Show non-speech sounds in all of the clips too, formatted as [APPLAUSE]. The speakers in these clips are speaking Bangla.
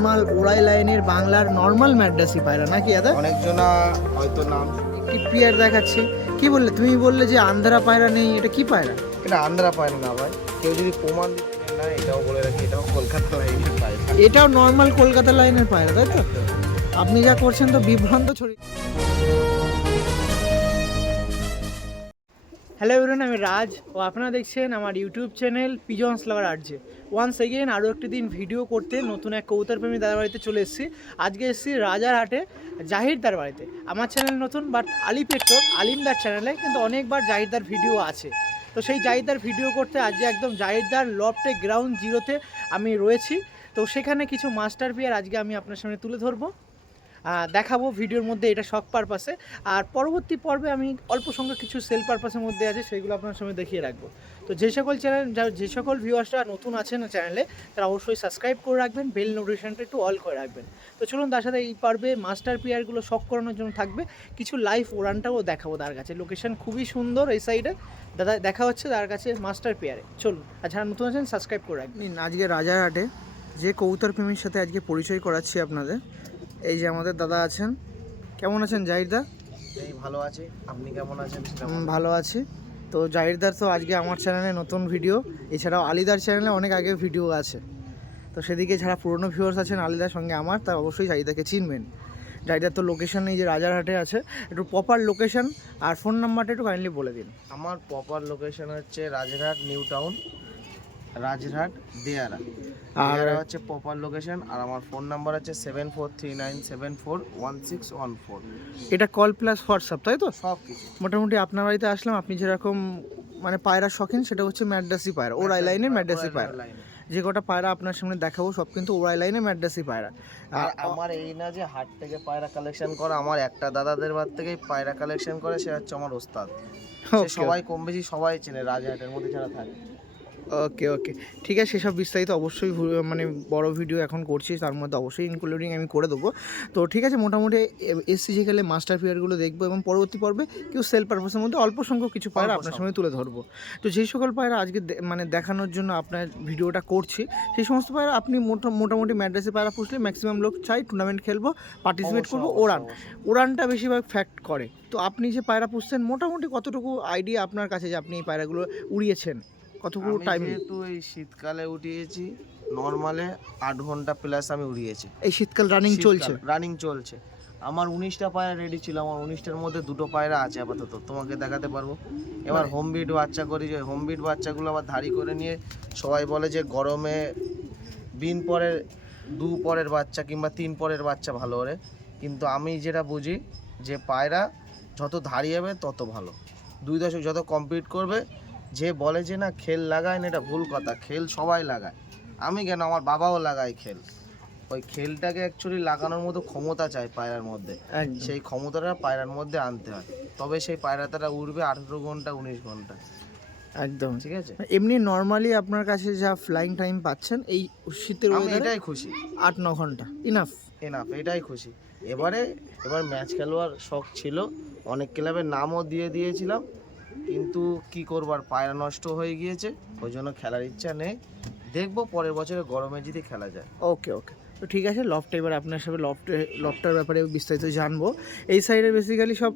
নর্মাল ওড়াই লাইনের বাংলার নর্মাল ম্যাড্রাসি পায়রা নাকি দাদা? অনেকজনা হয়তো নাম কি পিয়ার দেখাচ্ছি। কি বললে? তুমি বললে যে আন্ধ্রা পায়রা নেই এটা কি পায়রা? এটা আন্ধ্রা পায়রা না ভাই। কেউ যদি প্রমাণ দিতে না এটাও বলে রাখি এটাও কলকাতা লাইনের পায়রা। এটাও নর্মাল কলকাতা লাইনের পায়রা তাই তো? আপনি যা করছেন তো বিভ্রান্ত ছড়িয়ে হ্যালো এভরিওয়ান আমি রাজ ও আপনারা দেখছেন আমার YouTube channel pigeons lover আর্জে once again আরও একটি দিন ভিডিও করতে নতুন এক কৌতারপ্রেমী দাদার বাড়িতে চলে এসেছি। আজকে এসেছি রাজারহাটে জাহিরদার বাড়িতে। আমার চ্যানেল নতুন বাট আলি পেট্রোল আলিমদার চ্যানেলে কিন্তু অনেকবার জাহিরদার ভিডিও আছে। তো সেই জাহিরদার ভিডিও করতে আজকে একদম জাহিরদার লফটে গ্রাউন্ড জিরোতে আমি রয়েছি। তো সেখানে কিছু মাস্টার পিয়ার আজকে আমি আপনার সামনে তুলে ধরবো। দেখাবো ভিডিওর মধ্যে, এটা শখ পারপাসে আর পরবর্তী পর্বে আমি অল্প সংখ্যক কিছু সেল পারপাসের মধ্যে আছে, সেগুলো আপনার সামনে দেখিয়ে রাখব। তো যে সকল চ্যানেল যে সকল ভিউয়ার্সরা নতুন আছেন চ্যানেলে তারা অবশ্যই সাবস্ক্রাইব করে রাখবেন বেল নোটিফিকেশনটা একটু অল করে রাখবেন। তো চলুন, তার সাথে এই পর্বে মাস্টার পিয়ারগুলো শখ করানোর জন্য থাকবে। কিছু লাইভ ওরানটাও দেখাবো তার কাছে। লোকেশন খুবই সুন্দর এই সাইডে দাদা, দেখা হচ্ছে তার কাছে মাস্টার পেয়ারে চলুন, আর যারা নতুন আছেন সাবস্ক্রাইব করে রাখবেন। আজকে রাজারহাটে যে কৌতার প্রেমীর সাথে আজকে পরিচয় করাচ্ছি আপনাদের। এই যে আমাদের দাদা আছেন। কেমন আছেন জাহিরদা এই ভালো আছে। আপনি কেমন আছেন? ভালো আছি। তো জাহিরদার তো আজকে আমার চ্যানেলে নতুন ভিডিও এছাড়াও আলিদার চ্যানেলে অনেক আগে ভিডিও আছে। তো সেদিকে যারা পুরনো ভিউয়ার্স আছেন আলিদার সঙ্গে আমার তারা অবশ্যই জাহিদাকে চিনবেন। জাহিদার তো লোকেশন এই যে রাজারহাটে আছে একটু প্রপার লোকেশন আর ফোন নাম্বারটা একটু কাইন্ডলি বলে দিন। আমার প্রপার লোকেশন হচ্ছে রাজারহাট নিউ টাউন। রাজরহাট দেয়ারা। আর দেয়ারা হচ্ছে প্রপার লোকেশন আর আমার ফোন নাম্বার হচ্ছে seven four three nine seven four one six one four এটা কল প্লাস হোয়াটসঅ্যাপ তাই তো? সব কিছু মোটামুটি আপনার বাড়িতে আসলাম আপনি যেরকম মানে পায়রা শখিন সেটা হচ্ছে ম্যাড্রাসি পায়রা ওরাই লাইনে ম্যাড্রাসি পায়রা। যে কটা পায়রা আপনার সামনে দেখাবো সব কিন্তু ওরাই লাইনে ম্যাড্রাসি পায়রা। আর আমার এই না যে হাট থেকে পায়রা কালেকশন করা আমার একটা দাদাদের বাদ থেকেই পায়রা কালেকশন করে সে হচ্ছে আমার ওস্তাদ। সবাই কম বেশি সবাই চেনে রাজহাটের মধ্যে যারা থাকে। ওকে ওকে ঠিক আছে সেসব বিস্তারিত অবশ্যই মানে বড় ভিডিও এখন করছি তার মধ্যে অবশ্যই ইনক্লুডিং আমি করে দেবো। তো ঠিক আছে মোটামুটি এসসি যেখানে মাস্টার ফিয়ারগুলো দেখব এবং পরবর্তী পর্বে কেউ সেল পারপাসের মধ্যে অল্প সংখ্যক কিছু পায়রা আপনার সঙ্গে তুলে ধরবো। তো যেই সকল পায়রা আজকে মানে দেখানোর জন্য আপনার ভিডিওটা করছি সেই সমস্ত পায়রা আপনি মোটা- মোটামুটি ম্যাড্রেসে পায়রা পুষলে ম্যাক্সিমাম লোক চাই টুর্নামেন্ট খেলব পার্টিসিপেট করব ওরান। উড়ানটা বেশিরভাগ ফ্যাক্ট করে। তো আপনি যে পায়রা পুষছেন মোটামুটি কতটুকু আইডিয়া আপনার কাছে যে আপনি এই পায়রাগুলো উড়িয়েছেন? আমি টাইম যেহেতু এই শীতকালে উঠিয়েছি নর্মালে আট ঘণ্টা প্লাস আমি উড়িয়েছি। এই শীতকাল রানিং চলছে? রানিং চলছে। আমার উনিশটা পায়রা রেডি ছিল আমার উনিশটার মধ্যে দুটো পায়রা আছে আপাতত তোমাকে দেখাতে পারব। এবার হোম বিট বাচ্চা করি যে হোম বিট বাচ্চাগুলো আবার ধাড়ি করে নিয়ে সবাই বলে যে গরমে বিন পরের দু পরের বাচ্চা কিংবা তিন পরের বাচ্চা ভালো ওরে। কিন্তু আমি যেটা বুঝি যে পায়রা যত ধাড়ি হবে তত ভালো। দুই দশক যত কমপ্লিট করবে যে বলে যে না খেল লাগায় না এটা ভুল কথা। খেল সবাই লাগায়। আমি কেন? আমার বাবাও লাগায় খেল। ওই খেলটাকে অ্যাকচুয়ালি লাগানোর মতো ক্ষমতা চাই পায়রার মধ্যে। সেই ক্ষমতাটা পায়রার মধ্যে আনতে হয়। তবে সেই পায়রাটারা উড়বে আঠেরো ঘণ্টা উনিশ ঘণ্টা। একদম। ঠিক আছে? এমনি নর্মালি আপনার কাছে যা ফ্লাইং টাইম পাচ্ছেন এই শীতের আমি এটাই খুশি। আট ন ঘণ্টা। ইনাফ এনাফ এটাই খুশি। এবারে এবার ম্যাচ খেলোয়ার শখ ছিল। অনেক ক্লাবের নামও দিয়ে দিয়েছিলাম। কিন্তু কি করবার পায়রা নষ্ট হয়ে গিয়েছে ওই জন্য খেলার ইচ্ছা নেই। দেখব পরের বছরে গরমে যদি খেলা যায়। ওকে ওকে। তো ঠিক আছে লফট এবার আপনার সাথে লফটে লফটার ব্যাপারে বিস্তারিত জানব। এই সাইডে বেসিক্যালি সব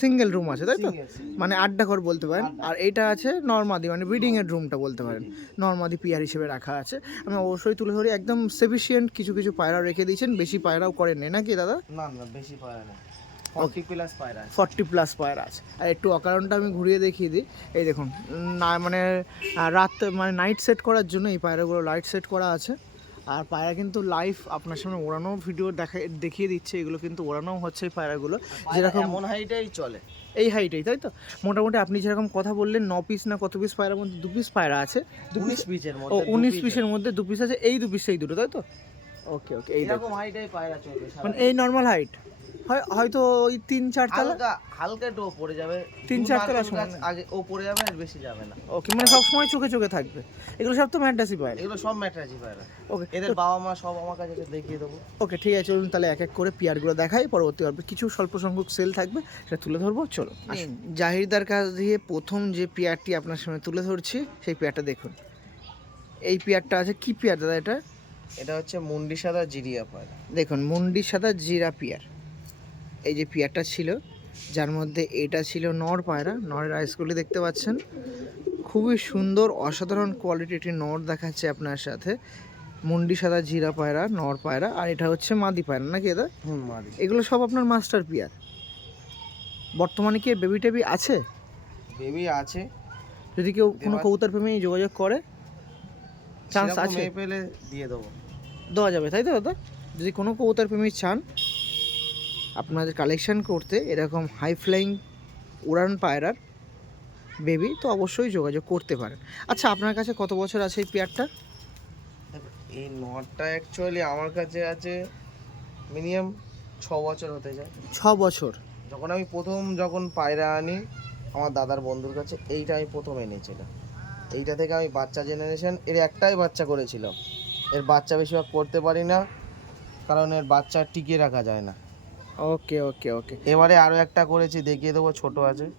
সিঙ্গেল রুম আছে তাই তো। মানে আড্ডা ঘর বলতে পারেন। আর এইটা আছে নর্মাদি মানে ব্রিডিংয়ের রুমটা বলতে পারেন। নর্মাদি পিয়ার হিসেবে রাখা আছে। আমি অবশ্যই তুলে ধরি একদম সেফিসিয়েন্ট কিছু কিছু পায়রা রেখে দিয়েছেন। বেশি পায়রাও করেন নাকি দাদা? না না বেশি পায়রা নেই। ফর্টি প্লাস পায়রা আছে ফর্টি প্লাস পায়রা আছে আর একটু অকারণটা আমি ঘুরিয়ে দেখিয়ে দিই। এই দেখুন না মানে রাত মানে নাইট সেট করার জন্য এই পায়রাগুলো লাইট সেট করা আছে। আর পায়রা কিন্তু লাইভ আপনার সামনে ওড়ানো ভিডিও দেখা দেখিয়ে দিচ্ছে। এগুলো কিন্তু ওড়ানো হচ্ছে এই পায়রাগুলো। যেরকম এমন হাইটাই চলে। এই হাইটেই তাই তো? মোটামুটি আপনি যেরকম কথা বললেন ন পিস না কত পিস পায়রার মধ্যে দু পিস পায়রা আছে। দু পিস পিচের ও মধ্যে উনিশ পিসের মধ্যে দু পিস আছে এই দু পিস এই দুটো তাই তো? ওকে ওকে এই দেখুন। এরকম হাইটাই পায়রা চলবে মানে এই নর্মাল হাইট হয়তো ওই তিন চার তালা? হালকা হালকা একটু পড়ে যাবে। তিন চার তলা সমান। আগে ও পড়ে যাবে আর বেশি যাবে না। ওকে মানে সব সময় চোখে চোখে থাকবে। এগুলো সব তো ম্যান্টাসি পায়রা এগুলো সব ম্যাটরাজি পায়রা ওকে এদের বাবা মা সব আমার কাছে দেখিয়ে দেবো। ওকে ঠিক আছে চলুন তাহলে এক এক করে পিয়ারগুলো দেখাই। পরবর্তী পর্বে কিছু স্বল্প সংখ্যক সেল থাকবে সেটা তুলে ধরবো চলো জাহিরদার কাছ দিয়ে প্রথম যে পেয়ারটি আপনার সামনে তুলে ধরছি সেই পেয়ারটা দেখুন। এই পেয়ারটা আছে কি পেয়ার দাদা এটা? এটা হচ্ছে মুন্ডি সাদা জিরিয়া পায়রা দেখুন মুন্ডি সাদা জিরা পিয়ার এই যে পিয়ারটা ছিল যার মধ্যে এটা ছিল নর পায়রা। নরের আইসগুলি দেখতে পাচ্ছেন খুবই সুন্দর অসাধারণ কোয়ালিটি একটি নর দেখাচ্ছে আপনার সাথে। মুন্ডি সাদা জিরা পায়রা নর পায়রা আর এটা হচ্ছে মাদি পায়রা নাকি মাদি। এগুলো সব আপনার মাস্টার পিয়ার। বর্তমানে কি বেবি টেবি আছে? বেবি আছে। যদি কেউ কোনো কবুতর প্রেমী যোগাযোগ করে চান্স আছে। পেলে দিয়ে দেবো। দেওয়া যাবে তাই তো দাদা? যদি কোনো কবুতর প্রেমী চান আপনাদের কালেকশন করতে এরকম হাই ফ্লাইং উড়ান পায়রার বেবি তো অবশ্যই যোগাযোগ করতে পারেন। আচ্ছা আপনার কাছে কত বছর আছে এই পেয়ারটা এই নটটা অ্যাকচুয়ালি আমার কাছে আছে মিনিমাম ছ বছর হতে যায়। ছ বছর? যখন আমি প্রথম যখন পায়রা আনি আমার দাদার বন্ধুর কাছে এইটা আমি প্রথম এনেছিলাম। এইটা থেকে আমি বাচ্চা জেনারেশন এর একটাই বাচ্চা করেছিলাম। এর বাচ্চা বেশিরভাগ করতে পারি না কারণ এর বাচ্চা টিকিয়ে রাখা যায় না। ওকে ওকে ওকে। এবারে আরও একটা করেছি দেখিয়ে দেবো ছোট আছে।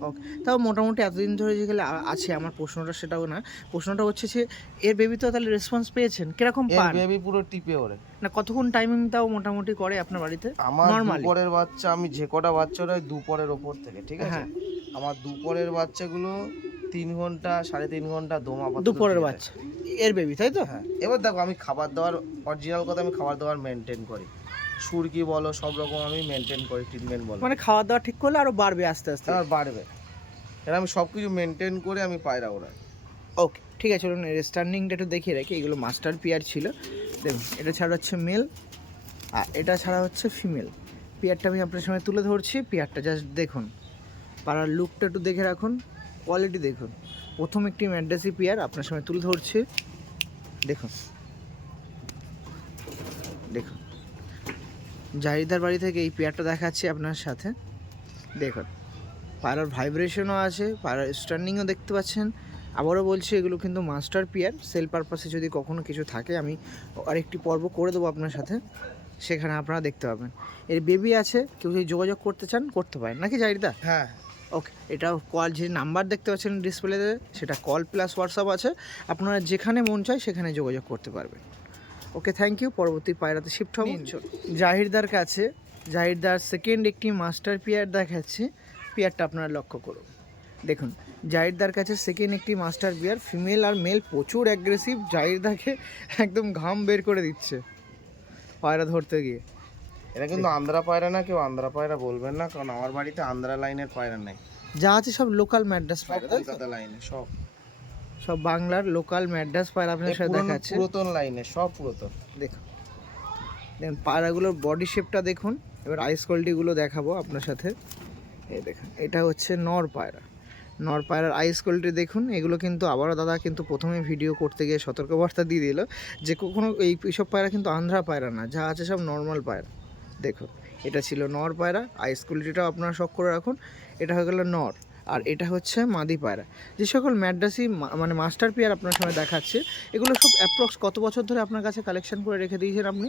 ওকে তাও মোটামুটি এতদিন ধরে আ- আছে আমার প্রশ্নটা সেটাও না। প্রশ্নটা হচ্ছে যে এর বেবি তো তাহলে রেসপন্স পেয়েছেন? কীরকম পান? বেবি পুরো টিপে ওরে। না কতক্ষণ টাইমিং তাও মোটামুটি করে আপনার বাড়িতে? আমার? দুপরের বাচ্চা আমি যে কটা বাচ্চা ওরা দুপরের ওপর থেকে ঠিক আছে? হ্যাঁ। আমার দুপরের বাচ্চাগুলো তিন ঘণ্টা সাড়ে তিন ঘণ্টা দম দুপুরের বাচ্চা। এর বেবি তাই তো? হ্যাঁ এবার দেখো আমি খাবার দাবার অরিজিনাল কথা আমি খাবার দাবার মেনটেন করি। সুরকি বলো সব রকম আমি মেনটেন করি ট্রিটমেন্ট বলো। মানে খাওয়া দাওয়া ঠিক করলে আরও বাড়বে আস্তে আস্তে? আমার বাড়বে। এবার আমি সব কিছু মেনটেন করে আমি পায়রা ওড়াই। ওকে ঠিক আছে চলুন এর স্ট্যান্ডিংটা একটু দেখিয়ে রাখি। এগুলো মাস্টার পিয়ার ছিল। দেখুন এটা ছাড়া হচ্ছে মেল আর এটা ছাড়া হচ্ছে ফিমেল পিয়ারটা আমি আপনার সামনে তুলে ধরছি। পিয়ারটা জাস্ট দেখুন। পাড়ার লুকটা একটু দেখে রাখুন। কোয়ালিটি দেখুন। প্রথম একটি ম্যাড্রাসি পিয়ার আপনার সামনে তুলে ধরছি। দেখুন। দেখুন। জাহিদার বাড়ি থেকে এই পেয়ারটা দেখাচ্ছি আপনার সাথে। দেখুন পায়রার ভাইব্রেশনও আছে পায়রার স্ট্যান্ডিংও দেখতে পাচ্ছেন। আবারও বলছি এগুলো কিন্তু মাস্টার পিয়ার। সেল পারপাসে যদি কখনো কিছু থাকে আমি আরেকটি পর্ব করে দেবো আপনার সাথে। সেখানে আপনারা দেখতে পাবেন। এর বেবি আছে কেউ যদি যোগাযোগ করতে চান করতে পারেন। নাকি জাহিদা হ্যাঁ। ওকে এটা কল যে নাম্বার দেখতে পাচ্ছেন ডিসপ্লেতে সেটা কল প্লাস হোয়াটসঅ্যাপ আছে। আপনারা যেখানে মন চায় সেখানে যোগাযোগ করতে পারবেন। ওকে থ্যাংক ইউ পরবর্তী পায়রাতে শিফট হব। জাহিরদার কাছে জাহিরদার সেকেন্ড একটি মাস্টার পিয়ার দেখাচ্ছে। পিয়ারটা আপনারা লক্ষ্য করুন। দেখুন জাহিরদার কাছে সেকেন্ড একটি মাস্টার পিয়ার ফিমেল আর মেল প্রচুর অ্যাগ্রেসিভ জাহিরদাকে একদম ঘাম বের করে দিচ্ছে পায়রা ধরতে গিয়ে। এটা কিন্তু আন্ধ্রা পায়রা না কেউ আন্ধ্রা পায়রা বলবেন না কারণ আমার বাড়িতে আন্ধ্রা লাইনের পায়রা নেই। যা আছে সব লোকাল ম্যাড্রাস পায়রা কলকাতা লাইনে সব। সব বাংলার লোকাল ম্যাড্রাস পায়রা আপনার সাথে দেখাচ্ছে। পুরাতন লাইনে সব পুরাতন। দেখুন। দেখুন পায়রাগুলোর বডি শেপটা দেখুন। এবার আইস কোয়ালিটিগুলো দেখাবো আপনার সাথে। এই দেখুন এটা হচ্ছে নর পায়রা। নর পায়রার আইস কোয়ালিটি দেখুন এগুলো কিন্তু আবারও দাদা কিন্তু প্রথমে ভিডিও করতে গিয়ে সতর্কবার্তা দিয়ে দিল যে কখনো এই সব পায়রা কিন্তু আন্ধ্রা পায়রা না যা আছে সব নর্মাল পায়রা। দেখুন এটা ছিল নর পায়রা আইস কোয়ালিটিটাও আপনারা শখ করে রাখুন এটা হয়ে গেল নর। আর এটা হচ্ছে মাদি পায়রা। যে সকল ম্যাড্রাসি মানে মাস্টার পেয়ার আপনার সামনে দেখাচ্ছে এগুলো সব অ্যাপ্রক্স কত বছর ধরে আপনার কাছে কালেকশন করে রেখে দিয়েছেন আপনি?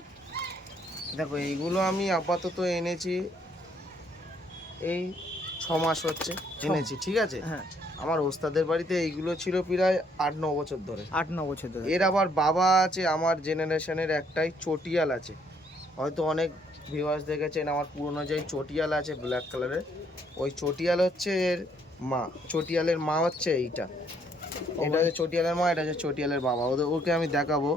দেখো এইগুলো আমি আপাতত এনেছি এই ছ মাস হচ্ছে এনেছি ঠিক আছে? হ্যাঁ। আমার ওস্তাদের বাড়িতে এইগুলো ছিল প্রায় আট ন বছর ধরে। আট ন বছর ধরে। এর আবার বাবা আছে আমার জেনারেশনের একটাই চটিয়াল আছে। হয়তো অনেক ভিউয়ার্স দেখেছেন আমার পুরনো যে চটিয়াল আছে ব্ল্যাক কালারের ওই চটিয়াল হচ্ছে এর মা চটিয়ালের মা হচ্ছে এইটা। এটা হচ্ছে চটিয়ালের মা এটা হচ্ছে চটিয়ালের বাবা। ওদের ওকে আমি দেখাবো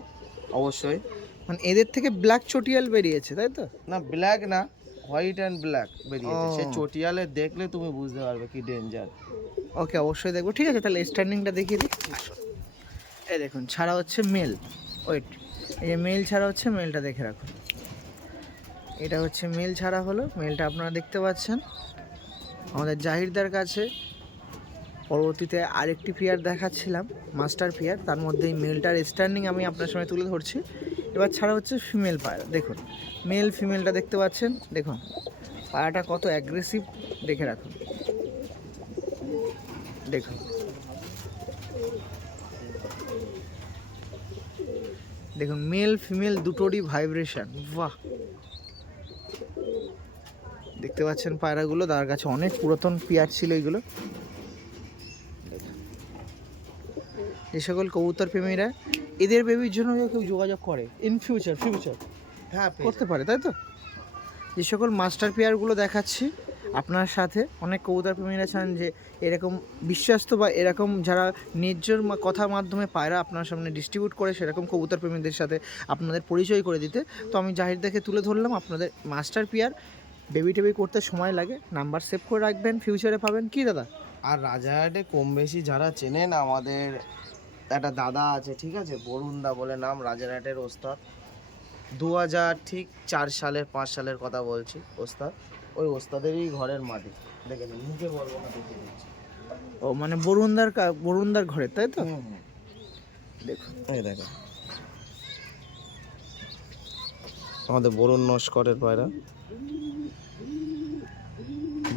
অবশ্যই। মানে এদের থেকে ব্ল্যাক চটিয়াল বেরিয়েছে তাই তো? না ব্ল্যাক না হোয়াইট অ্যান্ড ব্ল্যাক বেরিয়েছে। সে চটিয়ালে দেখলে তুমি বুঝতে পারবে কি ডেঞ্জার ওকে অবশ্যই দেখব। ঠিক আছে তাহলে স্ট্যান্ডিংটা দেখিয়ে দিই। এই দেখুন ছাড়া হচ্ছে মেল ওয়েট এই যে মেল ছাড়া হচ্ছে মেলটা দেখে রাখুন এটা হচ্ছে মেল ছাড়া হলো। মেলটা আপনারা দেখতে পাচ্ছেন। আমাদের জাহিরদার কাছে পরবর্তীতে আরেকটি ফিয়ার দেখাচ্ছিলাম, মাস্টার ফিয়ার। তার মধ্যে এই মেলটার স্ট্যান্ডিং আমি আপনার সামনে তুলে ধরছি। এবার ছাড়া হচ্ছে ফিমেল পায়রা। দেখুন মেল ফিমেলটা দেখতে পাচ্ছেন? দেখুন, পায়রাটা কত অ্যাগ্রেসিভ দেখে রাখুন। দেখুন। দেখুন মেল ফিমেল দুটোরই ভাইব্রেশন বাহ! দেখতে পাচ্ছেন পায়রাগুলো? তার কাছে অনেক পুরাতন পিয়ার ছিল এগুলো দেখুন। যে সকল কবুতর প্রেমীরা এদের বেবির জন্য কেউ যোগাযোগ করে। ইন ফিউচার ফিউচার হ্যাঁ করতে পারে তাই তো? যে সকল মাস্টার পেয়ারগুলো দেখাচ্ছি আপনার সাথে অনেক কবুতর প্রেমীরা চান যে এরকম বিশ্বস্ত বা এরকম যারা ন্যায্যর মা- কথার মাধ্যমে পায়রা আপনার সামনে ডিস্ট্রিবিউট করে সেরকম কবুতর প্রেমীদের সাথে আপনাদের পরিচয় করে দিতে। তো আমি জাহির দেখে তুলে ধরলাম আপনাদের মাস্টার পেয়ার বেবি টেবি করতে সময় লাগে নাম্বার সেভ করে রাখবেন ফিউচারে পাবেন। কি দাদা? আর রাজারহাটে কম বেশি যারা চেনেন আমাদের একটা দাদা আছে ঠিক আছে? বরুণদা বলে নাম রাজারহাটের ওস্তাদ। দু হাজার ঠিক চার সালের পাঁচ সালের কথা বলছি ওস্তাদ। ওই ওস্তাদেরই ঘরের মাটি দেখে নিন মুখে বলব না দেখে ও মানে বরুণদার বরুণদার ঘরে তাই তো। দেখুন এই দেখো আমাদের বরুণ নস্করের পায়রা।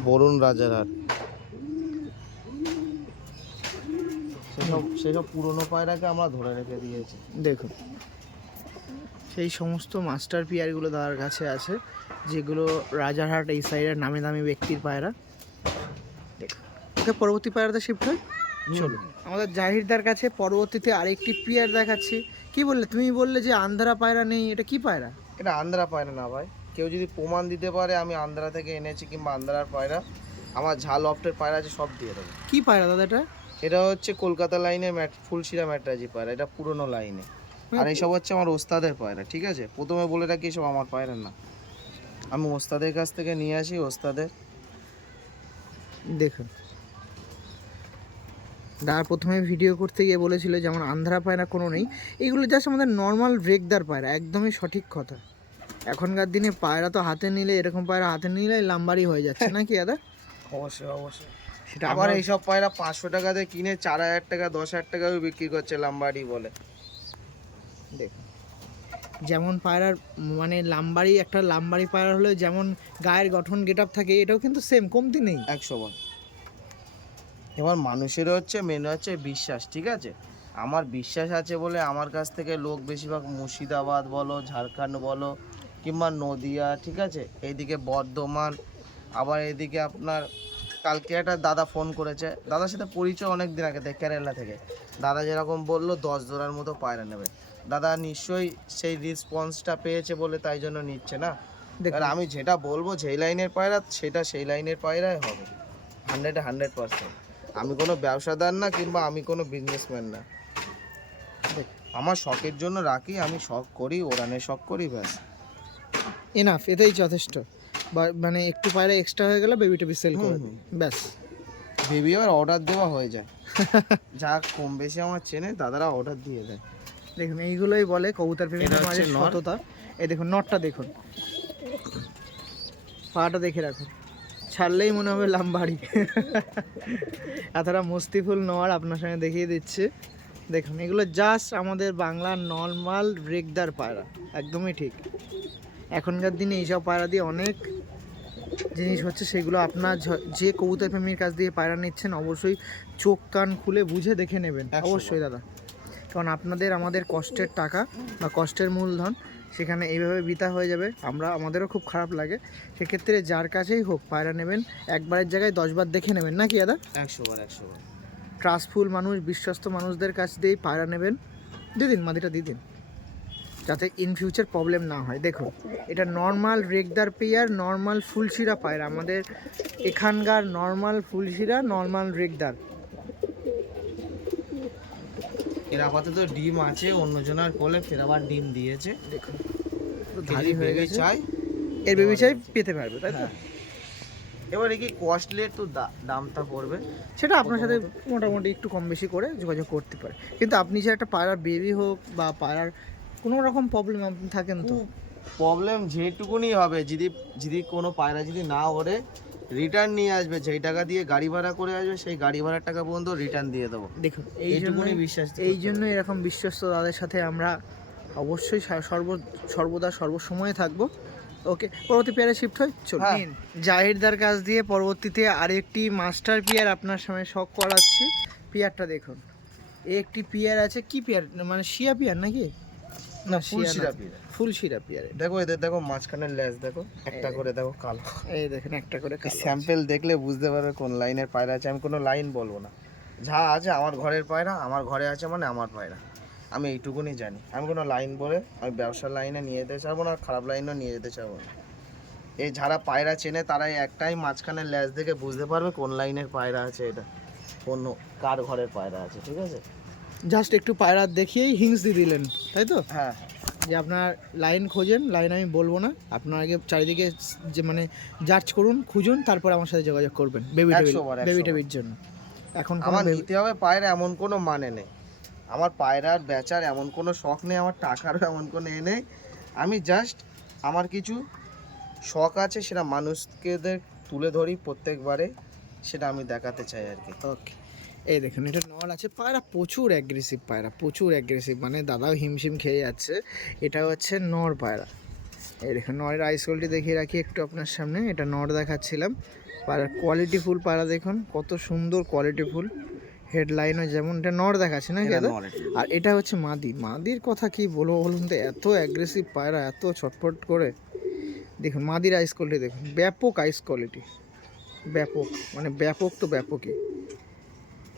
বরুণ রাজারহাট। সেসব সেসব পুরনো পায়রাকে আমরা ধরে রেখে দিয়েছি। দেখুন। সেই সমস্ত মাস্টার পিয়ারগুলো দাদার কাছে আছে যেগুলো রাজারহাট এই সাইডের নামি দামি ব্যক্তির পায়রা। ওকে পরবর্তী পায়রাতে শিফট হয়? চলুন। আমাদের জাহিরদার কাছে পরবর্তীতে আরেকটি পিয়ার দেখাচ্ছি। কি বললে? তুমি বললে যে আন্ধারা পায়রা নেই এটা কি পায়রা? এটা আন্ধ্রা পায়রা না ভাই। কেউ যদি প্রমাণ দিতে পারে আমি আন্ধ্রা থেকে এনেছি কিংবা আন্ধ্রার পায়রা আমার ঝাল অফটের পায়রা আছে সব দিয়ে দেবো। কি পায়রা দাদা এটা? এটা হচ্ছে কলকাতা লাইনে ম্যাট ফুলশিরা ম্যাট্রাজি পায়রা এটা পুরনো লাইনে। আর এইসব হচ্ছে আমার ওস্তাদের পায়রা ঠিক আছে? প্রথমে বলে রাখি এসব আমার পায়রা না। আমি ওস্তাদের কাছ থেকে নিয়ে আসি ওস্তাদের। দেখুন। দাদা প্রথমে ভিডিও করতে গিয়ে বলেছিল যেমন আন্ধ্রা পায়রা কোনো নেই এগুলো জাস্ট আমাদের নর্মাল ব্রেকদার পায়রা একদমই সঠিক কথা। এখনকার দিনে পায়রা তো হাতে নিলে এরকম পায়রা হাতে নিলে লাম্বারই হয়ে যাচ্ছে নাকি দাদা? অবশ্যই অবশ্যই। সেটা আবার এইসব পায়রা পাঁচশো টাকাতে কিনে চার হাজার টাকা দশ হাজার টাকাও বিক্রি করছে লাম্বাড়ি বলে। দেখুন। যেমন পায়রার মানে লাম্বারি একটা লাম্বারি পায়রা হলে যেমন গায়ের গঠন গেট থাকে এটাও কিন্তু সেম কমতি নেই। একশো বার এবার মানুষের হচ্ছে মেন হচ্ছে বিশ্বাস ঠিক আছে? আমার বিশ্বাস আছে বলে আমার কাছ থেকে লোক বেশিরভাগ মুর্শিদাবাদ বলো ঝাড়খণ্ড বলো কিংবা নদিয়া ঠিক আছে? এইদিকে বর্ধমান আবার এদিকে আপনার কালকে একটা দাদা ফোন করেছে। দাদার সাথে পরিচয় অনেক দিন আগে থেকে কেরালা থেকে। দাদা যেরকম বলল দশ জোড়ার মতো পায়রা নেবে। দাদা নিশ্চয়ই সেই রেসপন্সটা পেয়েছে বলে তাই জন্য নিচ্ছে না? আর আমি যেটা বলব যেই লাইনের পায়রা সেটা সেই লাইনের পায়রাই হবে। হান্ড্রেডে হান্ড্রেড পার্সেন্ট আমি কোনো ব্যবসাদার না কিংবা আমি কোনো বিজনেসম্যান না। দেখ। আমার শখের জন্য রাখি আমি শখ করি ওরানের শখ করি ব্যাস। এনাফ এটাই যথেষ্ট। বা মানে একটু পায়রা এক্সট্রা হয়ে গেলে বেবি টেবি সেল করে দিই ব্যাস। ভেবি আবার অর্ডার দেওয়া হয়ে যায়। [LAUGHS] যা কম বেশি আমার চেনে দাদারা অর্ডার দিয়ে দেয়। দেখুন এইগুলোই বলে কবুতর প্রেমীদের মাঝে। সততা। এই দেখুন নটটা দেখুন। পাটা দেখে রাখুন। ছাড়লেই মনে হবে লাম্বাড়ি। [LAUGHS] এতটা মস্তিফুল নর আপনার সঙ্গে দেখিয়ে দিচ্ছে। দেখুন এগুলো জাস্ট আমাদের বাংলার নর্মাল রেগদার পায়রা। একদমই ঠিক। এখনকার দিনে এইসব পায়রা দিয়ে অনেক জিনিস হচ্ছে সেগুলো আপনার যে কবুতর প্রেমীর কাছ দিয়ে পায়রা নিচ্ছেন অবশ্যই চোখ কান খুলে বুঝে দেখে নেবেন। অবশ্যই দাদা। কারণ আপনাদের আমাদের কষ্টের টাকা বা কষ্টের মূলধন সেখানে এইভাবে বিতা হয়ে যাবে। আমরা আমাদেরও খুব খারাপ লাগে। সেক্ষেত্রে যার কাছেই হোক পায়রা নেবেন একবারের জায়গায় দশবার দেখে নেবেন নাকি দাদা? একশো বার একশো বার ট্রাস্টফুল মানুষ বিশ্বস্ত মানুষদের কাছ দিয়েই পায়রা নেবেন। দিদিন মাদিটা দিদিন। যাতে ইন ফিউচার প্রবলেম না হয়। দেখুন এটা নর্মাল রেগদার পেয়ার নর্মাল ফুলশিরা পায়রা। আমাদের এখানকার নর্মাল ফুলশিরা নর্মাল রেগদার। এর আপাতত ডিম আছে অন্যজনের কোলে ফের আবার ডিম দিয়েছে। দেখুন ধারি হয়ে গেছে। চাই। এর বেবি চাই পেতে পারবে তাই তো? হ্যাঁ। এবার কি কস্টলি একটু দামটা পড়বে। সেটা আপনার সাথে মোটামুটি একটু কম বেশি করে যোগাযোগ করতে পারে। কিন্তু আপনি যে একটা পায়রার বেবি হোক বা পায়রার কোনো রকম প্রবলেম আপনি থাকেন তো? প্রবলেম যেটুকুনি হবে যদি যদি কোনো পায়রা যদি না ওড়ে রিটার্ন নিয়ে আসবে যেই টাকা দিয়ে গাড়ি ভাড়া করে আসবে সেই গাড়ি ভাড়ার টাকা পর্যন্ত রিটার্ন দিয়ে দেবো। দেখুন এই এইটুকুনি জন্যই বিশ্বাস এই জন্য এরকম বিশ্বস্ত তাদের সাথে আমরা অবশ্যই সর্ব সর্বদা সর্বসময়ে থাকব। ওকে পরবর্তী পেয়ারে শিফট হয়। চল হ্যাঁ। জাহিরদার কাছ দিয়ে পরবর্তীতে আরেকটি মাস্টার পিয়ার আপনার সামনে শখ করাচ্ছি। পিয়ারটা দেখুন। একটি পিয়ার আছে কি পিয়ার মানে শিয়া পিয়ার নাকি? না ফুল। সিরাপি ফুল শিরা পিয়ার। দেখো এদের দেখো মাঝখানের লেজ দেখো একটা করে দেখো কালো। এই দেখেন একটা করে কালো। স্যাম্পেল দেখলে বুঝতে পারবে কোন লাইনের পায়রা আছে। আমি কোনো লাইন বলব না। যা আছে আমার ঘরের পায়রা আমার ঘরে আছে মানে আমার পায়রা। আমি এইটুকুনি জানি। আমি কোনো লাইন বলে আমি ব্যবসার লাইনে নিয়ে যেতে চাবো না খারাপ লাইনও নিয়ে যেতে চাবো না। এই যারা পায়রা চেনে তারাই একটাই মাঝখানে ল্যাজ দেখে বুঝতে পারবে কোন লাইনের পায়রা আছে এটা। কোন কার ঘরের পায়রা আছে ঠিক আছে? জাস্ট একটু পায়রা দেখিয়েই হিংস দিয়ে দিলেন তাই তো? হ্যাঁ। যে আপনার লাইন খোঁজেন লাইন আমি বলব না। আপনার আগে চারিদিকে যে মানে জার্চ করুন খুঁজুন তারপর আমার সাথে যোগাযোগ করবেন বেবি বেবি টেবির জন্য। এখন আমার নিতে হবে পায়রা এমন কোনো মানে নেই। আমার পায়রার বেচার এমন কোনো শখ নেই আমার টাকারও এমন কোনো এ নেই। আমি জাস্ট আমার কিছু শখ আছে সেটা মানুষকে তুলে ধরি প্রত্যেকবারে সেটা আমি দেখাতে চাই আর কি। ওকে এই দেখুন এটা নল আছে। পায়রা প্রচুর অ্যাগ্রেসিভ পায়রা প্রচুর অ্যাগ্রেসিভ মানে দাদাও হিমশিম খেয়ে যাচ্ছে। এটা হচ্ছে নর পায়রা। এই দেখুন নরের আইস কোয়ালিটি দেখিয়ে রাখি একটু আপনার সামনে। এটা নর দেখাচ্ছিলাম। পায়রার কোয়ালিটি ফুল পায়রা দেখুন কত সুন্দর কোয়ালিটি ফুল। হেডলাইনও যেমন এটা নর দেখাচ্ছে না দাদা আর এটা হচ্ছে মাদি। মাদির কথা কি বলব বলুন তো এত অ্যাগ্রেসিভ পায়রা এত ছটফট করে। দেখুন মাদির আইস কোয়ালিটি দেখুন। ব্যাপক আইস কোয়ালিটি ব্যাপক মানে ব্যাপক তো ব্যাপকই।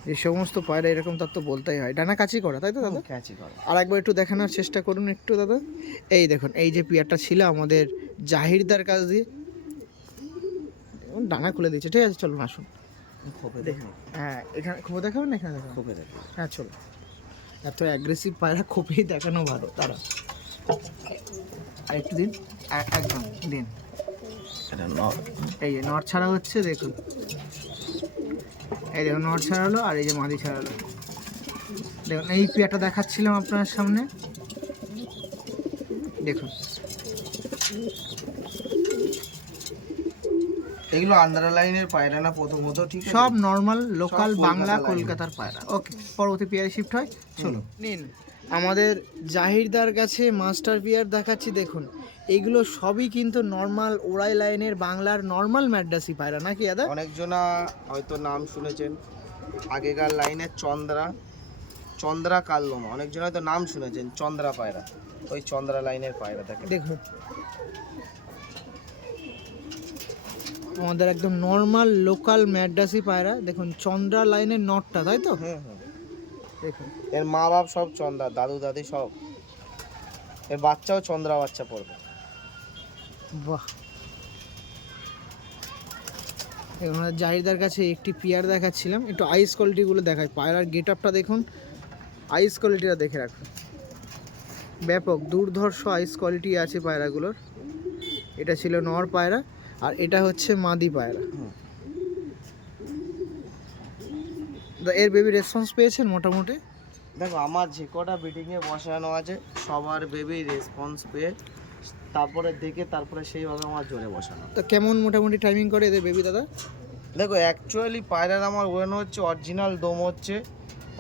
যে সমস্ত পায়রা এরকম তার তো বলতেই হয়। ডানা কাচি করা তাই তো দাদা? ক্যাচি করা। আর একবার একটু দেখানোর চেষ্টা করুন একটু দাদা। এই দেখুন এই যে পিয়ারটা ছিল আমাদের জাহিরদার কাছ দিয়ে। ডানা খুলে দিয়েছে ঠিক আছে চলুন আসুন। খোপে দেখুন। হ্যাঁ এখানে খোপে দেখাবেন না এখানে দেখাবেন? খোপে দেখি হ্যাঁ চলো এত অ্যাগ্রেসিভ পায়রা খোপেই দেখানো ভালো তারা আর একটু দিন একদম দিন। এটা নর। এই নট ছাড়া হচ্ছে দেখুন। এই দেখুন নট ছাড়ালো আর এই যে মাদি ছাড়ালো। দেখুন এই পেয়াটা দেখাচ্ছিলাম আপনার সামনে। দেখুন। এগুলো আন্ধ্রা লাইনের পায়রা না প্রথমত ঠিক সব নর্মাল লোকাল বাংলা কলকাতার পায়রা। ওকে পরবর্তী পেয়ারে শিফট হয়। চলো নিন। আমাদের জাহিরদার কাছে মাস্টার পিয়ার দেখাচ্ছি দেখুন। এগুলো সবই কিন্তু নর্মাল ওড়াই লাইনের বাংলার নর্মাল ম্যাড্রাসি পায়রা নাকি দাদা? অনেকজনা হয়তো নাম শুনেছেন। আগেকার লাইনের চন্দ্রা চন্দ্রা কাল্লমা অনেকজন হয়তো নাম শুনেছেন চন্দ্রা পায়রা। ওই চন্দ্রা লাইনের পায়রা দেখেন। দেখুন আমাদের একদম নর্মাল লোকাল ম্যাড্রাসি পায়রা। দেখুন চন্দ্রা লাইনের নটটা তাই তো? হুম হুম। দেখুন। এর মা বাপ সব চন্দ্রা দাদু দাদি সব। এর বাচ্চাও চন্দ্রা বাচ্চা পড়বে। বাহ। দেখুন, আমাদের জাহিরদার কাছে একটি পিয়ার দেখাচ্ছিলাম। একটু আইস কোয়ালিটিগুলো দেখায় পায়রার গেট আপটা দেখুন আইস কোয়ালিটিটা দেখে রাখুন। ব্যাপক দুর্ধর্ষ আইস কোয়ালিটি আছে পায়রাগুলোর। এটা ছিল নর পায়রা আর এটা হচ্ছে মাদি পায়রা। এর বেবি রেসপন্স পেয়েছেন মোটামুটি? দেখো আমার যে কটা বিটিংয়ে বসানো আছে সবার বেবি রেসপন্স পেয়ে তারপরে দেখে তারপরে সেইভাবে আমার জোরে বসানো। তো কেমন মোটামুটি টাইমিং করে এদের বেবি দাদা? দেখো অ্যাকচুয়ালি পায়রার আমার ওয়েন হচ্ছে অরিজিনাল দম হচ্ছে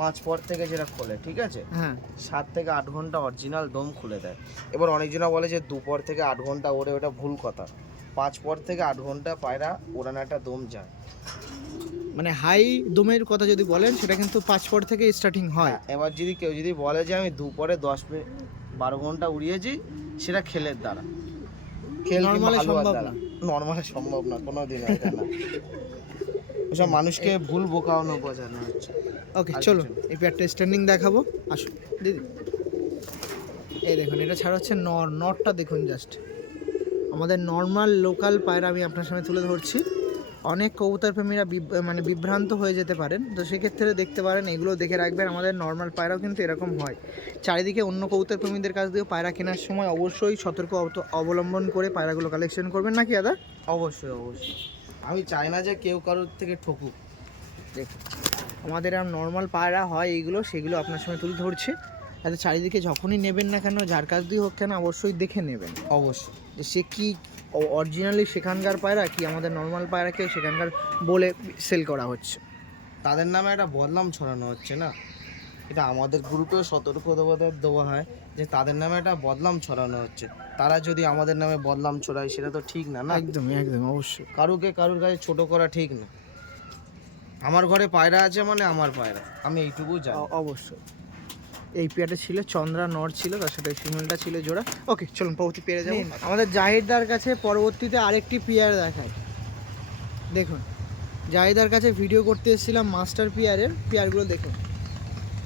পাঁচ পর থেকে যেটা খোলে ঠিক আছে? হ্যাঁ। সাত থেকে আট ঘণ্টা অরিজিনাল দম খুলে দেয়। এবার অনেকজনা বলে যে দুপর থেকে আট ঘণ্টা ওরে ওটা ভুল কথা। পাঁচ পর থেকে আট ঘণ্টা পায়রা ওড়ানো একটা দম যায়। মানে হাই দমের কথা যদি বলেন সেটা কিন্তু পাঁচ পর থেকে স্টার্টিং হয়। এবার যদি কেউ যদি বলে যে আমি দুপরে দশ মিনিট বারো ঘণ্টা উড়িয়েছি সেটা খেলের দ্বারা। খেল Normal সম্ভব না। নর্মালে সম্ভব না কোনো দিন এটা না। ওসব মানুষকে ভুল বোকানো বোঝানো হচ্ছে। ওকে চলো এই প্যাটটা স্ট্যান্ডিং দেখাবো। আসুন দিদি এই দেখুন এটা ছাড়া হচ্ছে নর। নরটা দেখুন জাস্ট আমাদের নর্মাল লোকাল পায়রা আমি আপনার সামনে তুলে ধরছি। অনেক কবুতর প্রেমীরা মানে বিভ্রান্ত হয়ে যেতে পারেন। তো সেক্ষেত্রে দেখতে পারেন এগুলো দেখে রাখবেন। আমাদের নর্মাল পায়রাও কিন্তু এরকম হয়। চারিদিকে অন্য কবুতর প্রেমীদের কাছ দিয়েও পায়রা কেনার সময় অবশ্যই সতর্ক অবলম্বন করে পায়রাগুলো কালেকশন করবেন। নাকি দাদা? অবশ্যই অবশ্যই। আমি চাই না যে কেউ কারোর থেকে ঠকুক। দেখুন আমাদের আর নর্মাল পায়রা হয় এইগুলো সেগুলো আপনার সঙ্গে তুলে ধরছে। যাতে চারিদিকে যখনই নেবেন না কেন যার কাছ দিয়ে হোক কেন অবশ্যই দেখে নেবেন। অবশ্যই। যে সে কি অরিজিনালি সেখানকার পায়রা কি আমাদের নর্মাল পায়রাকে সেখানকার বলে সেল করা হচ্ছে? তাদের নামে একটা বদনাম ছড়ানো হচ্ছে না? এটা আমাদের গ্রুপেও সতর্ক দেওয়া হয় যে তাদের নামে একটা বদনাম ছড়ানো হচ্ছে। তারা যদি আমাদের নামে বদনাম ছড়ায় সেটা তো ঠিক না না? একদমই একদম অবশ্যই। কারুকে কারুর কাছে ছোট করা ঠিক না। আমার ঘরে পায়রা আছে মানে আমার পায়রা। আমি এইটুকু জানি। অবশ্যই। এই পেয়ারটা ছিল চন্দ্রা নর ছিল তার সাথে ফিমেলটা ছিল জোড়া। ওকে চলুন পরবর্তী পেয়ারে যাব। আমাদের জাহিরদার কাছে পরবর্তীতে আরেকটি পেয়ার দেখায় দেখুন জাহিদার কাছে ভিডিও করতে এসেছিলাম মাস্টার পিয়ারের পেয়ারগুলো দেখুন।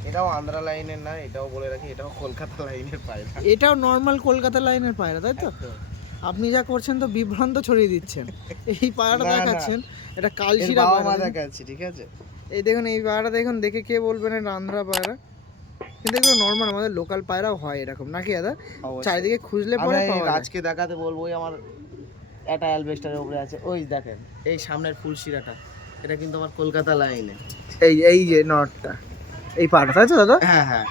এটাও আন্ধ্রা লাইনের না এটাও বলে রাখি এটাও কলকাতা লাইনের পায়রা। এটাও নর্মাল কলকাতা লাইনের পায়রা তাই তো? আপনি যা করছেন তো বিভ্রান্ত ছড়িয়ে দিচ্ছেন। এই পায়রাটা। দেখাচ্ছেন এটা কালশিরা পায়রা। দেখাচ্ছি ঠিক আছে? এই দেখুন এই পায়রাটা দেখুন দেখে কে বলবেন এটা আন্ধ্রা পায়রা? কিন্তু এগুলো নর্মাল আমাদের লোকাল পায়রাও হয় এরকম নাকি দাদা? চারিদিকে খুঁজলে পরে এই পাওয়া যায়। রাজকে দেখাতে বলব ওই আমার একটা অ্যালবেস্টারের উপরে আছে। ওই দেখেন এই সামনের ফুলশিরাটা এটা কিন্তু আমার কলকাতা লাইনে এই এই যে নটটা এই পায়রাটা তাই তো দাদা? হ্যাঁ হ্যাঁ।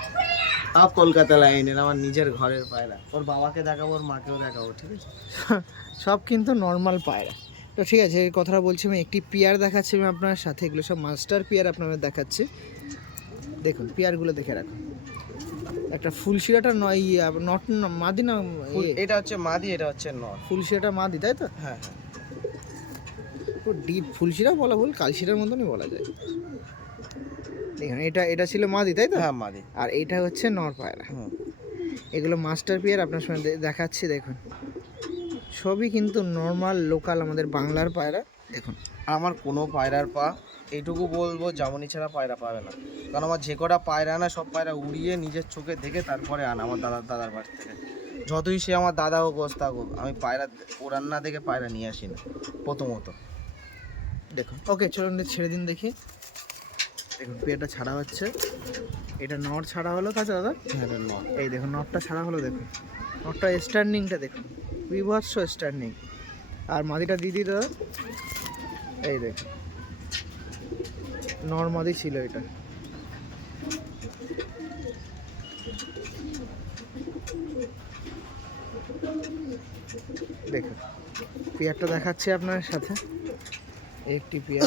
সব কলকাতা লাইনের আমার নিজের ঘরের পায়রা। ওর বাবাকে দেখাবো ওর মাকেও দেখাবো ঠিক আছে? [LAUGHS] সব কিন্তু নর্মাল পায়রা। তো ঠিক আছে এই কথাটা বলছি আমি একটি পেয়ার দেখাচ্ছি আমি আপনার সাথে এগুলো সব মাস্টার পেয়ার আপনাদের দেখাচ্ছি। দেখুন পেয়ারগুলো দেখে রাখুন। একটা ফুলশিরাটা নয় নট না- মাদি না এটা হচ্ছে মাদি এটা হচ্ছে নর ফুলশিরাটা মাদি তাই তো? হ্যাঁ হ্যাঁ। পুরো ডিপ ফুলশিরা বলা ভুল কালশিরার মতনই বলা যায়। দেখুন এটা এটা ছিল মাদি তাই তো? হ্যাঁ মাদি। আর এইটা হচ্ছে নর পায়রা। এগুলো মাস্টার পিয়ার আপনার সঙ্গে দেখাচ্ছি দেখুন। সবই কিন্তু নর্মাল লোকাল আমাদের বাংলার পায়রা। দেখুন, আমার কোনো পায়রার পা এইটুকু বলব, জামনি ছাড়া পায়রা পাবে না। কারণ আমার যে কটা পায়রা আনা, সব পায়রা উড়িয়ে নিজের চোখে দেখে তারপরে আনা আমার দাদার দাদার বাড়ি থেকে। যতই সে আমার দাদা হোক ওস্তা হোক, আমি পায়রা ওরান না দেখে পায়রা নিয়ে আসি না, প্রথমত। দেখুন, ওকে, চলুন ছেড়ে দিন দেখি। দেখুন পেয়ারটা ছাড়া হচ্ছে। এটা নট ছাড়া হলো তাছাড়া দাদা? হ্যাঁ নর এই দেখুন, নটটা ছাড়া হলো, দেখুন। নটটা স্ট্যান্ডিংটা দেখুন। বিভৎস স্ট্যান্ডিং আর মাদিটা দিদি দাদা। এই দেখুন। নর ছিল এটা। দেখুন পেয়ারটা দেখাচ্ছি আপনার সাথে। এই একটি পেয়ার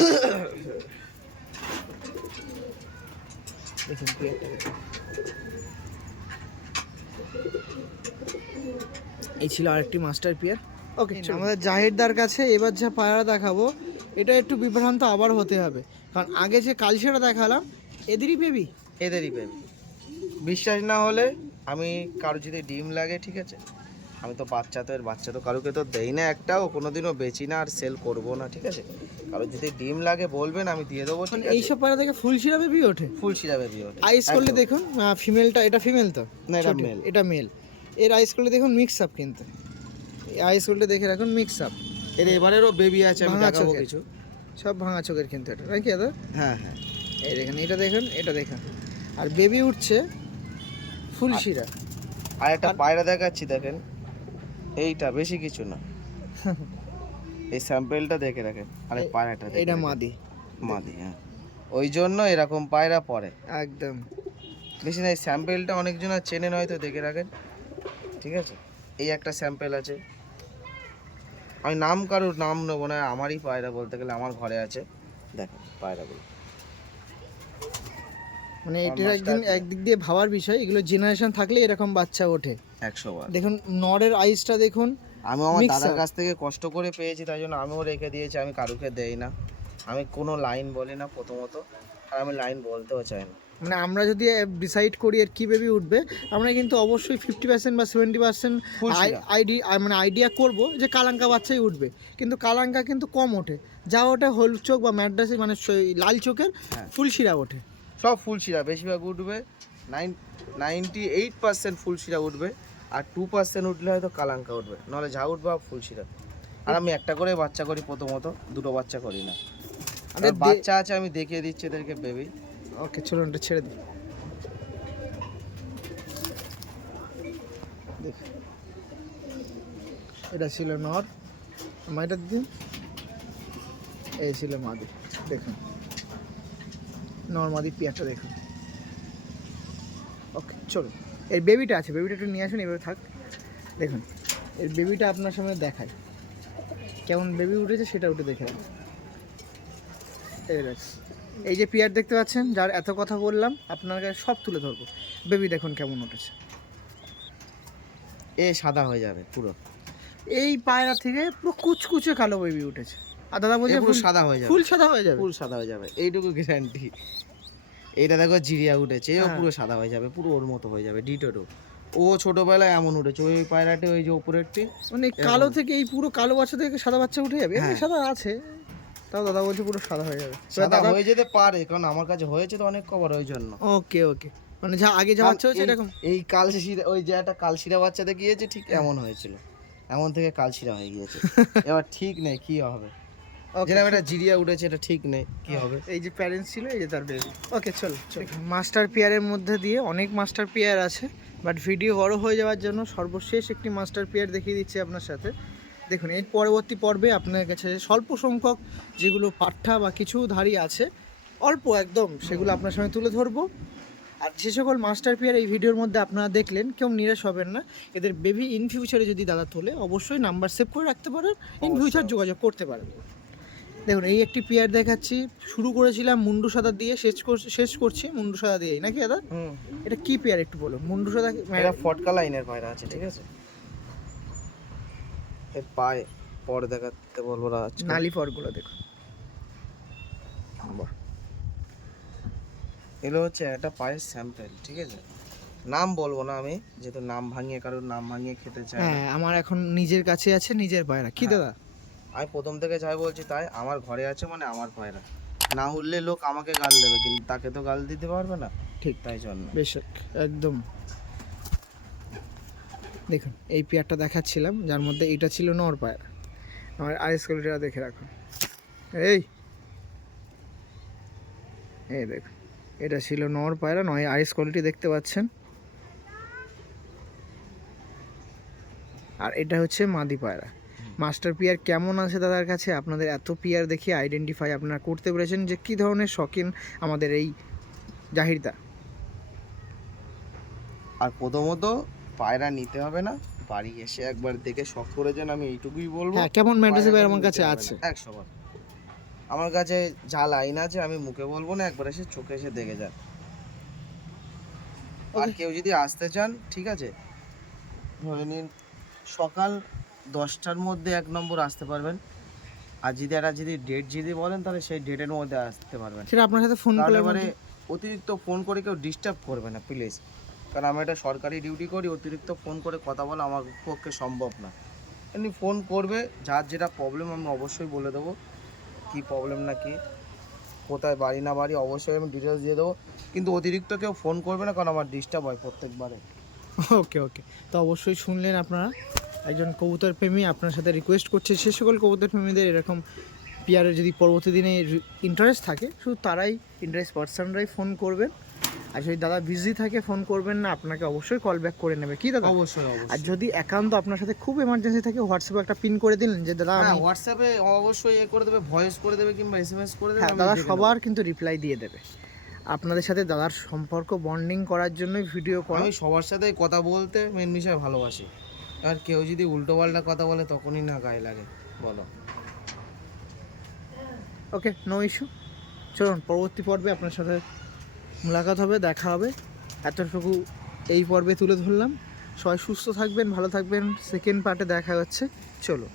দেখুন পেয়ারটা দেখুন। এই ছিল আরেকটি মাস্টার পিয়ার ওকে আমাদের জাহিরদার কাছে এবার যা পায়রা দেখাবো এটা একটু বিভ্রান্ত আবার হতে হবে। কারণ আগে যে কালসেরা দেখালাম এদেরই বেবি এদেরই পেবে বিশ্বাস না হলে আমি কারও যদি ডিম লাগে ঠিক আছে? আমি তো বাচ্চা তো এর বাচ্চা তো কারোকে তো দেই না একটাও কোনো দিনও বেচি না আর সেল করব না ঠিক আছে? কারও যদি ডিম লাগে বলবেন আমি দিয়ে দেবো মানে আছে? এইসব পায়রা থেকে ফুলশিরা বেবি ওঠে? ফুল সিরা বেবি ওঠে আইস করলে। দেখুন ফিমেলটা এটা ফিমেল তো? না এটা মেল এটা মেল এর আইস করলে দেখুন মিক্স আপ কিন্তু আইস করলে দেখে রাখুন মিক্স আপ এর এবারেরও বেবি আছে আমি দেখাবো কিছু। সব ভাঙা চোখের কিন্তু এটা নাকি দাদা? হ্যাঁ হ্যাঁ। এই দেখেন এটা দেখুন এটা দেখুন। আর বেবি উঠছে ফুলশিরা আর একটা পায়রা দেখাচ্ছি দেখেন। এইটা বেশি কিছু না। এই স্যাম্পেলটা দেখে রাখেন আরে এই- পায়রাটা এটা মাদি। মাদি হ্যাঁ। ওই জন্য এরকম পায়রা পরে একদম। বেশি না এই স্যাম্পেলটা অনেকজন আর চেনে হয়তো দেখে রাখেন। ঠিক আছে? এই একটা স্যাম্পেল আছে। আমি নাম কারোর নাম নেব না আমারই পায়রা বলতে গেলে আমার ঘরে আছে। দেখেন পায়রাগুলো মানে এটার একদিন একদিক দিয়ে ভাবার বিষয় এগুলো জেনারেশন থাকলে এরকম বাচ্চা ওঠে। একশো বার দেখুন নরের আইসটা দেখুন আমি আমার দাদার কাছ থেকে কষ্ট করে পেয়েছি তাই জন্য আমিও রেখে দিয়েছি আমি কারুকে দেই না। আমি কোনো লাইন বলি না প্রথমত আর আমি লাইন বলতেও চাই না। মানে আমরা যদি ডিসাইড করি এর কি বেবি উঠবে আমরা কিন্তু অবশ্যই ফিফটি পার্সেন্ট বা সেভেন্টি পার্সেন্ট আইডি মানে আইডিয়া করব যে কালাঙ্কা বাচ্চাই উঠবে। কিন্তু কালাঙ্কা কিন্তু কম ওঠে। যা ওঠে হলুদ চোখ বা ম্যাড্রাসি মানে লাল চোখের হ্যাঁ। ফুল শিরা ওঠে। সব ফুল শিরা বেশিরভাগ উঠবে। নাইন নাইনটি এইট পার্সেন্ট ফুল শিরা উঠবে আর টু পার্সেন্ট উঠলে হয়তো কালাঙ্কা উঠবে। নাহলে যা উঠবে ফুল শিরা। আর আমি একটা করে বাচ্চা করি প্রথমত দুটো বাচ্চা করি না। আরে আর বাচ্চা আছে আমি দেখিয়ে দিচ্ছি এদেরকে বেবি ওকে এটা ছেড়ে দিই। এটা ছিল নর। মাইটা দিন এই ছিল মাদি। দেখুন। নর, মাদি, পেয়ারটা দেখুন। ওকে, চলুন। এর বেবিটা আছে। বেবিটা একটু নিয়ে আসুন, এভাবে থাক। দেখুন। এর বেবিটা আপনার সামনে দেখায়। কেমন বেবি উঠেছে, সেটা উঠে দেখে। এই এই যে পিয়ার দেখতে পাচ্ছেন যার এত কথা বললাম আপনার কাছে সব তুলে ধরবো। বেবি দেখুন কেমন উঠেছে। এ সাদা হয়ে যাবে পুরো। এই পায়রা থেকে পুরো কুচকুচে কালো বেবি উঠেছে। আর দাদা বলছে পুরো সাদা হয়ে যাবে। ফুল সাদা হয়ে যাবে। ফুল সাদা হয়ে যাবে। এইটুকু গ্যারান্টি এইটা দেখো জিরিয়া উঠেছে। এও হ্যাঁ। পুরো সাদা হয়ে যাবে। পুরো ওর মতো হয়ে যাবে। ডিটোটো। ও ছোটবেলায় এমন উঠেছে। ওই পায়রাটি ওই যে উপরেরটি মানে কালো থেকে এই পুরো কালো বাচ্চা থেকে সাদা বাচ্চা উঠে যাবে। হ্যাঁ। সাদা আছে। তাও দাদা বলছে পুরো সাদা হয়ে যাবে। সাদা হয়ে যেতে পারে কারণ আমার কাছে হয়েছে তো অনেক কবার ওই জন্য। ওকে ওকে। মানে যা আগে যা বাচ্চা হচ্ছে এই- এরকম। এই কালশিরা ওই যে একটা কালশিরা বাচ্চাতে গিয়েছে ঠিক এমন হয়েছিল। এমন থেকে কালশিরা হয়ে গিয়েছে। [LAUGHS] এবার ঠিক নেই কি হবে. যেরকম একটা জিরিয়া উঠেছে এটা ঠিক নেই কি হবে? এই যে প্যারেন্টস ছিল এই যে তার বেবি ওকে চল চল। মাস্টার পেয়ারের মধ্যে দিয়ে অনেক মাস্টার পেয়ার আছে বাট ভিডিও বড় হয়ে যাওয়ার জন্য সর্বশেষ একটি মাস্টার পেয়ার দেখিয়ে দিচ্ছি আপনার সাথে। দেখুন এর পরবর্তী পর্বে আপনার কাছে স্বল্প সংখ্যক যেগুলো পাঠা বা কিছু ধারী আছে অল্প একদম সেগুলো আপনার সঙ্গে তুলে ধরবো। আর যে সকল মাস্টার পেয়ার এই ভিডিওর মধ্যে আপনারা দেখলেন কেউ নিরাশ হবেন না। এদের বেবি ইন ফিউচারে যদি দাদা তোলে অবশ্যই নাম্বার সেভ করে রাখতে পারেন ইন ফিউচার যোগাযোগ করতে পারেন। দেখুন এই একটি পেয়ার দেখাচ্ছি। শুরু করেছিলাম মুন্ডু সাদা দিয়ে শেষ শেষ করছি মুন্ডু সাদা দিয়েই। নাকি দাদা? এটা কি পেয়ার একটু বলুন? মুন্ডু সাদা ফটকা লাইনের পায়রা আছে ঠিক আছে? এর পায়ে পরে দেখাতে বলব না নালি পরগুলো দেখুন। এগুলো হচ্ছে একটা পায়ের স্যাম্পেল ঠিক আছে? নাম বলব না আমি যেহেতু নাম ভাঙিয়ে কারোর নাম ভাঙিয়ে খেতে চাই হ্যাঁ আমার এখন নিজের কাছে আছে নিজের পায়রা। কি হ্যাঁ। দাদা? আমি প্রথম থেকে যাই বলছি তাই আমার ঘরে আছে মানে আমার পায়রা। না উঠলে লোক আমাকে গাল দেবে কিন্তু তাকে তো গাল দিতে পারবে না। ঠিক। তাই জন্য। বেশ একদম। দেখুন এই পেয়ারটা দেখাচ্ছিলাম যার মধ্যে এটা ছিল নর পায়রা। আমার আইস কোয়ালিটিটা দেখে রাখুন। এই! এই দেখুন এটা ছিল নর পায়রা নয় আইস কোয়ালিটি দেখতে পাচ্ছেন। আর এটা হচ্ছে মাদি পায়রা। মাস্টার পিয়ার কেমন আছে দাদার কাছে? আপনাদের এত পিয়ার দেখে আইডেন্টিফাই আপনারা করতে পেরেছেন যে কী ধরনের শখিন আমাদের এই জাহিরদা। আর প্রথমত পায়রা নিতে হবে না বাড়ি এসে একবার দেখে শখ করেছেন আমি এইটুকুই বলব। হ্যাঁ কেমন ম্যাড্রেসে ভাই আমার কাছে আছে? একশো বার। আমার কাছে যা লাইন আছে আমি মুখে বলব না একবার এসে চোখে এসে দেখে যান। আর কেউ যদি আসতে চান ঠিক আছে? ধরে নিন সকাল দশটার মধ্যে এক নম্বর আসতে পারবেন। আর যদি একটা যদি ডেট যদি বলেন তাহলে সেই ডেটের মধ্যে আসতে পারবেন। সেটা আপনার সাথে ফোন করে অতিরিক্ত ফোন করে কেউ ডিস্টার্ব করবে না প্লিজ কারণ আমি একটা সরকারি ডিউটি করি, অতিরিক্ত ফোন করে কথা বলা আমার পক্ষে সম্ভব না। এমনি ফোন করবে, যার যেটা প্রবলেম আমি অবশ্যই বলে দেবো। কি প্রবলেম না কি, কোথায় বাড়ি না বাড়ি, অবশ্যই আমি ডিটেলস দিয়ে দেবো। কিন্তু অতিরিক্ত কেউ ফোন করবে না, কারণ আমার ডিস্টার্ব হয় প্রত্যেকবারে। ওকে ওকে তো অবশ্যই শুনলেন আপনারা। একজন কবুতর প্রেমী আপনার সাথে রিকোয়েস্ট করছে। সে সকল কবুতর প্রেমীদের এরকম পিয়ারের যদি পরবর্তী দিনে ইন্টারেস্ট থাকে, শুধু তারাই ইন্টারেস্ট পার্সনরাই ফোন করবেন। আর যদি দাদা বিজি থাকে ফোন করবেন না আপনাকে অবশ্যই কল ব্যাক করে নেবে। কি দাদা? অবশ্যই আর যদি একান্ত আপনার সাথে খুব এমার্জেন্সি থাকে হোয়াটসঅ্যাপে একটা পিন করে দিলেন যে দাদা হ্যাঁ আমি হোয়াটসঅ্যাপে অবশ্যই এ করে দেবে ভয়েস করে দেবে কিংবা এসএমএস করে দেবে হ্যাঁ দাদা সবার কিন্তু রিপ্লাই দিয়ে দেবে। আপনাদের সাথে দাদার সম্পর্ক বন্ডিং করার জন্যই ভিডিও কল আমি সবার সাথে কথা বলতে মেন বিষয় ভালোবাসি। আর কেউ যদি উল্টো পাল্টা কথা বলে তখনই না গায়ে লাগে বলো। ওকে নো ইস্যু চলুন পরবর্তী পর্বে আপনার সাথে মোলাকাত হবে, দেখা হবে। এতটুকু এই পর্বে তুলে ধরলাম। সবাই সুস্থ থাকবেন, ভালো থাকবেন। সেকেন্ড পার্টে দেখা হচ্ছে। চলো।